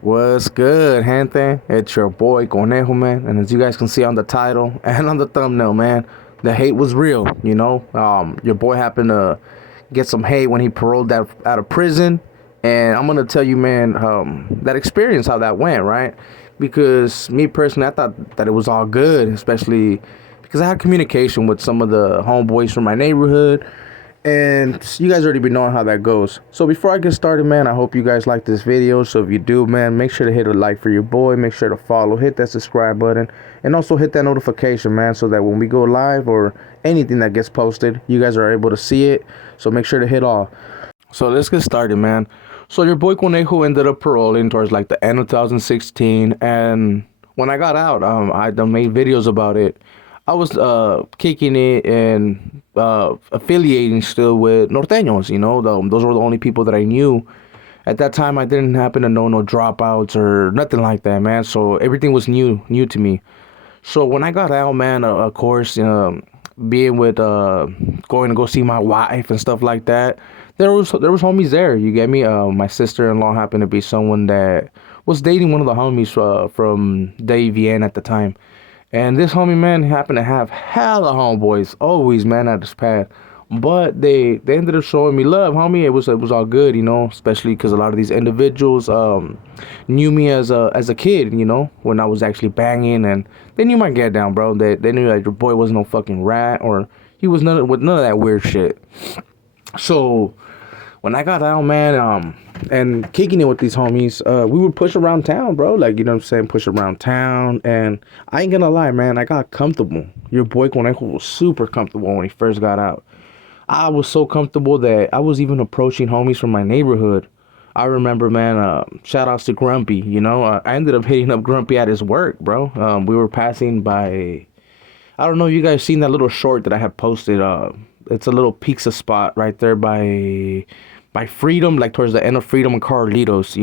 What's good, gente? It's your boy Conejo, man. And as you guys can see on the title and on the thumbnail, man, the hate was real. Your boy happened to get some hate when he paroled out of prison, and I'm gonna tell you, man, that experience, how that went, right? Because me personally, I thought that it was all good, especially because I had communication with some of the homeboys from my neighborhood. And you guys already been knowing how that goes. So before I get started, man, I hope you guys like this video. So if you do, man, make sure to hit a like for your boy. Make sure to follow, hit that subscribe button, and also hit that notification, man, so that when we go live or anything that gets posted, you guys are able to see it. So make sure to hit all. So let's get started, man. So your boy Conejo ended up paroling towards like the end of 2016, and when I got out, I made videos about it. I was kicking it and affiliating still with norteños, those were the only people that I knew. At that time, I didn't happen to know no dropouts or nothing like that, man. So everything was new to me. So when I got out, man, of course, being with going to go see my wife and stuff like that, there was homies there. You get me? My sister-in-law happened to be someone that was dating one of the homies from Davien at the time. And this homie, man, happened to have hella homeboys, always, man, at his pad. But they ended up showing me love, homie. It was all good, especially because a lot of these individuals knew me as a kid, when I was actually banging, and they knew my get down, bro. They knew that your boy was no fucking rat, or he was none of that weird shit. So when I got out, man, and kicking it with these homies, we would push around town, bro. Like, you know what I'm saying? Push around town. And I ain't gonna lie, man, I got comfortable. Your boy Conejo was super comfortable when he first got out. I was so comfortable that I was even approaching homies from my neighborhood. I remember, man, shout outs to Grumpy, I ended up hitting up Grumpy at his work, bro. We were passing by, I don't know if you guys seen that little short that I had posted. It's a little pizza spot right there by Freedom, like towards the end of Freedom and Carlitos,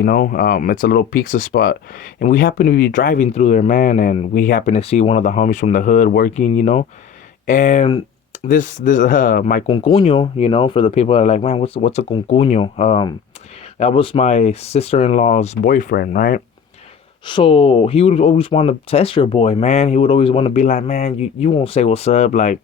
it's a little pizza spot, and we happened to be driving through there, man, and we happened to see one of the homies from the hood working, and this my concuño, for the people that are like, man, what's a concuño? That was my sister-in-law's boyfriend, right? So he would always want to test your boy, man. He would always want to be like, man, you won't say what's up, like.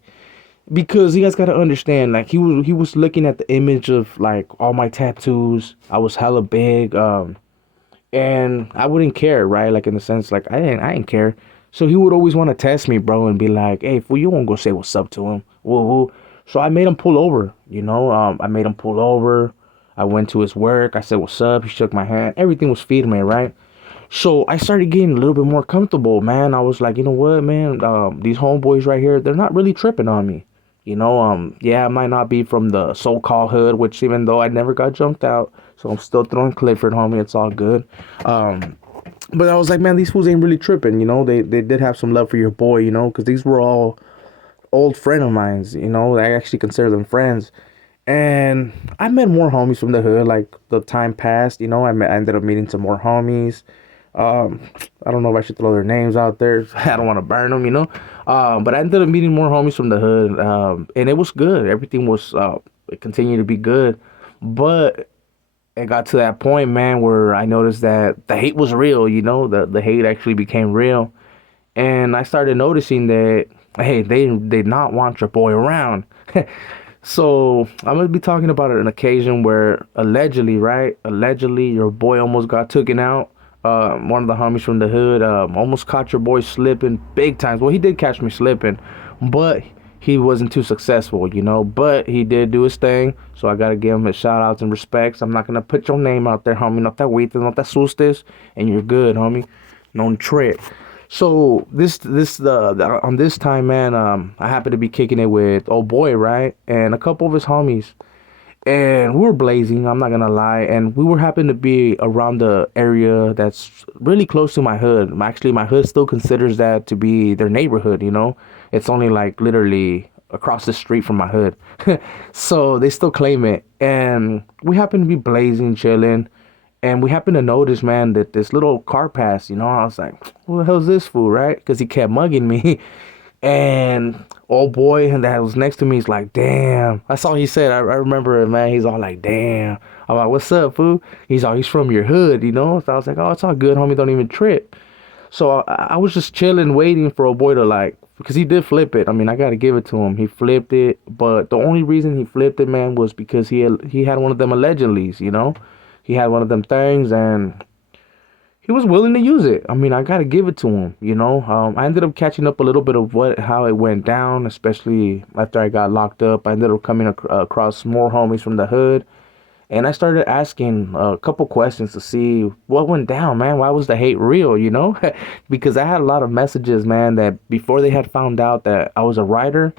Because you guys gotta understand, like, he was looking at the image of like all my tattoos. I was hella big, and I wouldn't care, right? Like, in the sense, like, I didn't care. So he would always want to test me, bro, and be like, "Hey, fool, you won't go say what's up to him." Woo. So I made him pull over. I made him pull over. I went to his work. I said, "What's up?" He shook my hand. Everything was firme, right? So I started getting a little bit more comfortable, man. I was like, you know what, man? These homeboys right here, they're not really tripping on me. Yeah, I might not be from the so-called hood, which even though I never got jumped out, so I'm still throwing Clifford, homie. It's all good. But I was like, man, these fools ain't really tripping, They did have some love for your boy, because these were all old friend of mine, I actually consider them friends. And I met more homies from the hood, like the time passed, I ended up meeting some more homies. I don't know if I should throw their names out there. I don't want to burn them, but I ended up meeting more homies from the hood, and it was good. Everything was, it continued to be good, but it got to that point, man, where I noticed that the hate was real, the hate actually became real, and I started noticing that, hey, they did not want your boy around. So I'm going to be talking about an occasion where allegedly, your boy almost got taken out. One of the homies from the hood almost caught your boy slipping big times. Well, he did catch me slipping, but he wasn't too successful, But he did do his thing, so I got to give him his shout-outs and respects. I'm not going to put your name out there, homie. No te agüites, no te asustes, and you're good, homie. No trip. So on this time, man, I happened to be kicking it with old boy, right? And a couple of his homies. And we were blazing, I'm not gonna lie, and we were happened to be around the area that's really close to my hood. Actually, my hood still considers that to be their neighborhood, It's only like literally across the street from my hood. So they still claim it. And we happen to be blazing, chilling. And we happened to notice, man, that this little car passed, I was like, who the hell's this fool, right? Because he kept mugging me. And old boy and that was next to me, he's like, damn. That's all he said. I remember it, man. He's all like, damn. I'm like, what's up, fool? He's from your hood, So I was like, oh, it's all good, homie. Don't even trip. So I was just chilling, waiting for old boy to like, because he did flip it. I mean, I got to give it to him. He flipped it. But the only reason he flipped it, man, was because he had one of them allegedlys. He had one of them things, and he was willing to use it. I mean, I gotta give it to him. I ended up catching up a little bit of how it went down, especially after I got locked up. I ended up coming across more homies from the hood, and I started asking a couple questions to see what went down, man. Why was the hate real? Because I had a lot of messages, man, that before they had found out that I was a writer,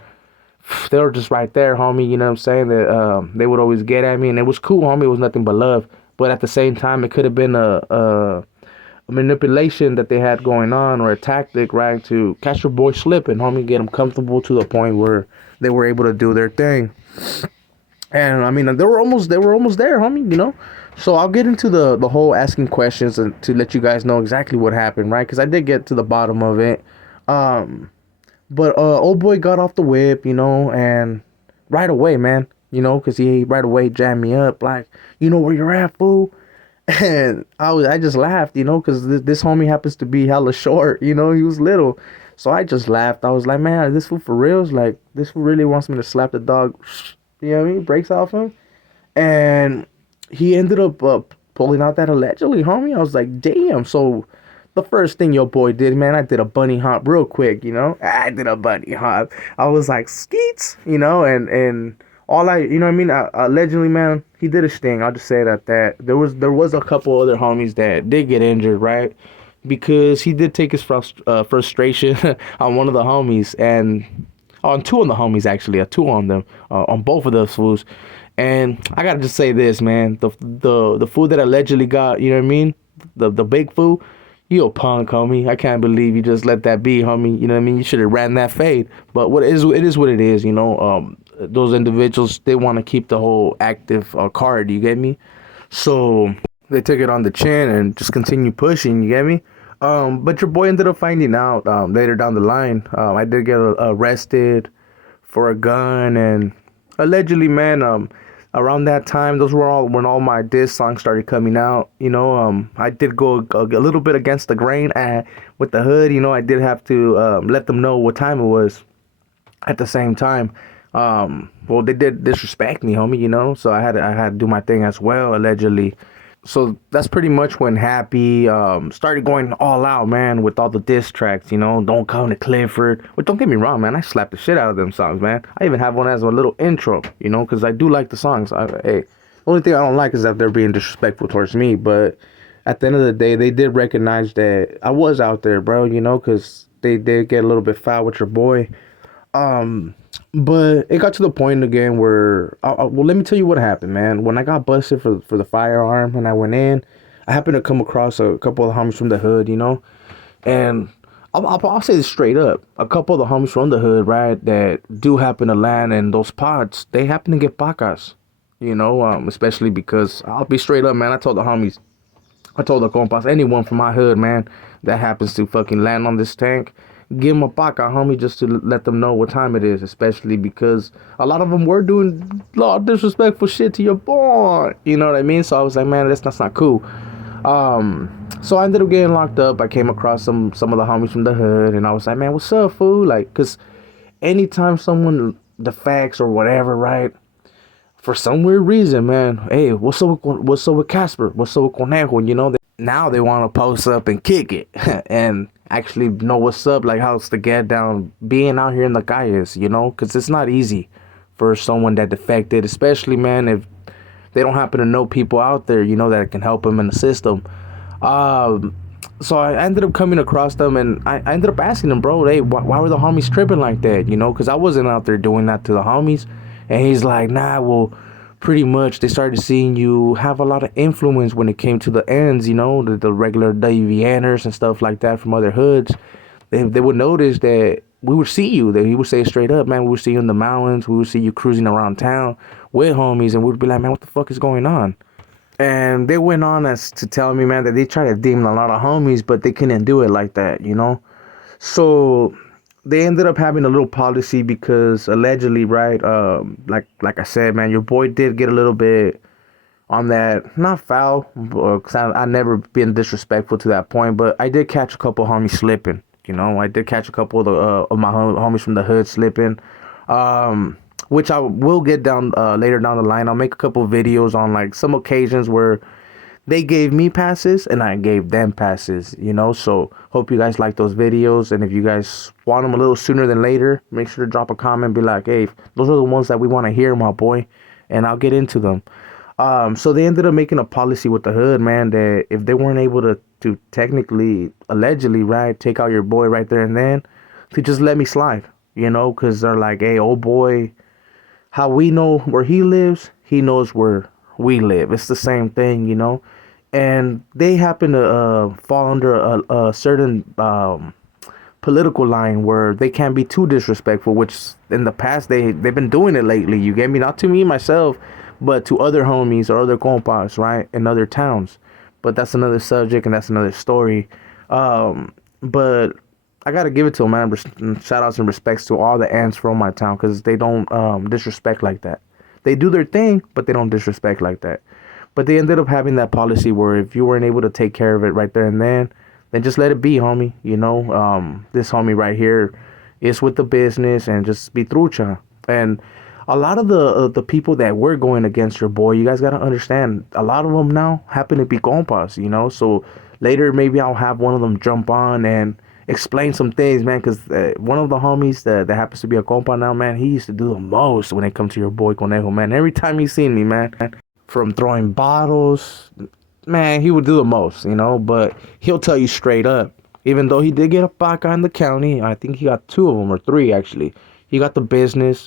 they were just right there, homie. You know what I'm saying? That they would always get at me, and it was cool, homie. It was nothing but love. But at the same time, it could have been a manipulation that they had going on, or a tactic, right, to catch your boy slipping, homie, get them comfortable to the point where they were able to do their thing. And I mean, they were almost there, homie. So I'll get into the whole asking questions and to let you guys know exactly what happened, right? Because I did get to the bottom of it. But old boy got off the whip, and right away, man, because he right away jammed me up, like, you know where you're at, fool. And I just laughed, because this homie happens to be hella short, he was little. So I just laughed. I was like, man, this fool for real? Like, this fool really wants me to slap the dog, you know what I mean? Breaks off him. And he ended up pulling out that allegedly, homie. I was like, damn. So the first thing your boy did, man, I did a bunny hop real quick, I did a bunny hop. I was like, skeets, and all you know what I mean? Allegedly, man, he did a sting. I'll just say that there was a couple other homies that did get injured, right? Because he did take his frustration on one of the homies, and on two of the homies, actually, two on them, on both of those fools. And I gotta just say this, man, the fool that allegedly got, you know what I mean, the big fool, you a punk, homie. I can't believe you just let that be, homie. You know what I mean? You should have ran that fade. But it is what it is, those individuals, they want to keep the whole active card, you get me? So they took it on the chin and just continue pushing, you get me? But your boy ended up finding out later down the line. I did get arrested for a gun, and allegedly, man, around that time, those were when all my diss songs started coming out. I did go a little bit against the grain with the hood. I did have to let them know what time it was. At the same time, well, they did disrespect me, homie. So I had to do my thing as well, allegedly. So that's pretty much when Happy started going all out, man, with all the diss tracks, Don't Come to Clifford. But don't get me wrong, man, I slapped the shit out of them songs, man. I even have one as a little intro, because I do like the songs. The only thing I don't like is that they're being disrespectful towards me. But at the end of the day, they did recognize that I was out there, bro, because they did get a little bit foul with your boy. But it got to the point again where, well, let me tell you what happened, man. When I got busted for the firearm and I went in, I happened to come across a couple of homies from the hood, and I'll say this straight up. A couple of the homies from the hood, right, that do happen to land in those pods, they happen to get pacas, especially because I'll be straight up, man. I told the compas, anyone from my hood, man, that happens to fucking land on this tank, give them a paca, homie, just to let them know what time it is, especially because a lot of them were doing a lot of disrespectful shit to your boy, you know what I mean? So I was like, man, that's not cool. So I ended up getting locked up. I came across some of the homies from the hood, and I was like, man, what's up, fool? Like, because anytime someone defects or whatever, right, for some weird reason, man, hey, what's up with Casper? What's up with Conejo? Now they want to post up and kick it and actually know what's up, like how's the get down being out here in the calles, because it's not easy for someone that defected, especially, man, if they don't happen to know people out there, that can help them in the system. So I ended up coming across them, and I ended up asking them, bro, hey, why were the homies tripping like that, because I wasn't out there doing that to the homies. And he's like, nah, well, pretty much they started seeing you have a lot of influence when it came to the ends, the regular WVNers and stuff like that from other hoods. They would notice that we would see you. That he would say straight up, man, we would see you in the mountains. We would see you cruising around town with homies, and we'd be like, man, what the fuck is going on? And they went on as to tell me, man, that they tried to demon a lot of homies, but they couldn't do it like that, you know? So they ended up having a little policy because allegedly, right, like I said, man, your boy did get a little bit on that, not foul, because I never been disrespectful to that point, but I did catch a couple homies slipping. You know, I did catch a couple of my homies from the hood slipping, which I will get down later down the line. I'll make a couple of videos on like some occasions where they gave me passes and I gave them passes, you know. So hope you guys like those videos, and if you guys want them a little sooner than later, make sure to drop a comment, be like, hey, those are the ones that we want to hear, my boy, and I'll get into them. So they ended up making a policy with the hood, man, that if they weren't able to technically, allegedly, right, take out your boy right there and then, to just let me slide, you know, because they're like, hey, old boy, how we know where he lives, he knows where we live. It's the same thing, you know. And they happen to fall under a certain political line where they can't be too disrespectful, which in the past they've been doing it lately. You get me? Not to me myself, but to other homies or other compas, right, in other towns. But that's another subject and that's another story. But I gotta give it to them, man. Shout outs and respects to all the ants from my town, because they don't disrespect like that. They do their thing, but they don't disrespect like that. But they ended up having that policy where if you weren't able to take care of it right there and then just let it be, homie. You know, this homie right here is with the business, and just be trucha. And a lot of the people that were going against your boy, you guys got to understand, a lot of them now happen to be compas, you know. So later maybe I'll have one of them jump on and explain some things, man, because one of the homies that happens to be a compa now, man, he used to do the most when it comes to your boy Conejo, man. Every time he seen me, man, from throwing bottles, man, he would do the most, you know. But he'll tell you straight up, even though he did get a paca in the county, I think he got 2 of them or 3 actually. He got the business.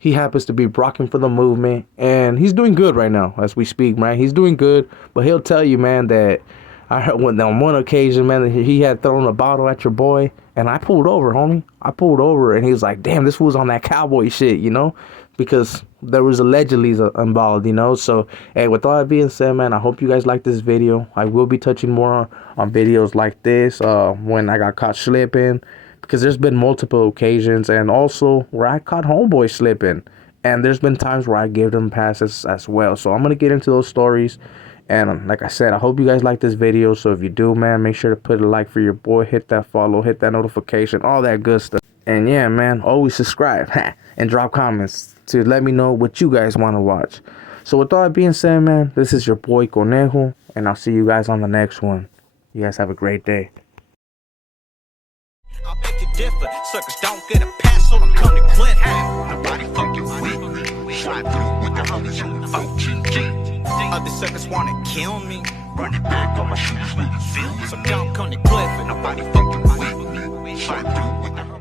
He happens to be rocking for the movement, and he's doing good right now as we speak, man. He's doing good, but he'll tell you, man, that I heard on one occasion, man, that he had thrown a bottle at your boy, and I pulled over, homie. I pulled over, and he was like, damn, this was on that cowboy shit, you know, because there was allegedly involved, you know. So, hey, with all that being said, man, I hope you guys like this video. I will be touching more on videos like this when I got caught slipping, because there's been multiple occasions, and also where I caught homeboy slipping, and there's been times where I gave them passes as well. So I'm gonna get into those stories, and like I said, I hope you guys like this video. So if you do, man, make sure to put a like for your boy, hit that follow, hit that notification, all that good stuff. And yeah, man, always subscribe and drop comments to let me know what you guys want to watch. So with all that being said, man, this is your boy Conejo, and I'll see you guys on the next one. You guys have a great day. I beg you differ, suckers don't get a pass, so I'm coming to Clint. Nobody fucking with me. Slide through with the homies on the 14G. Other suckers wanna kill me. Run it back on my shoes when you feel me. So don't come to Cliff, and nobody fucking with me. Slide through with the homies.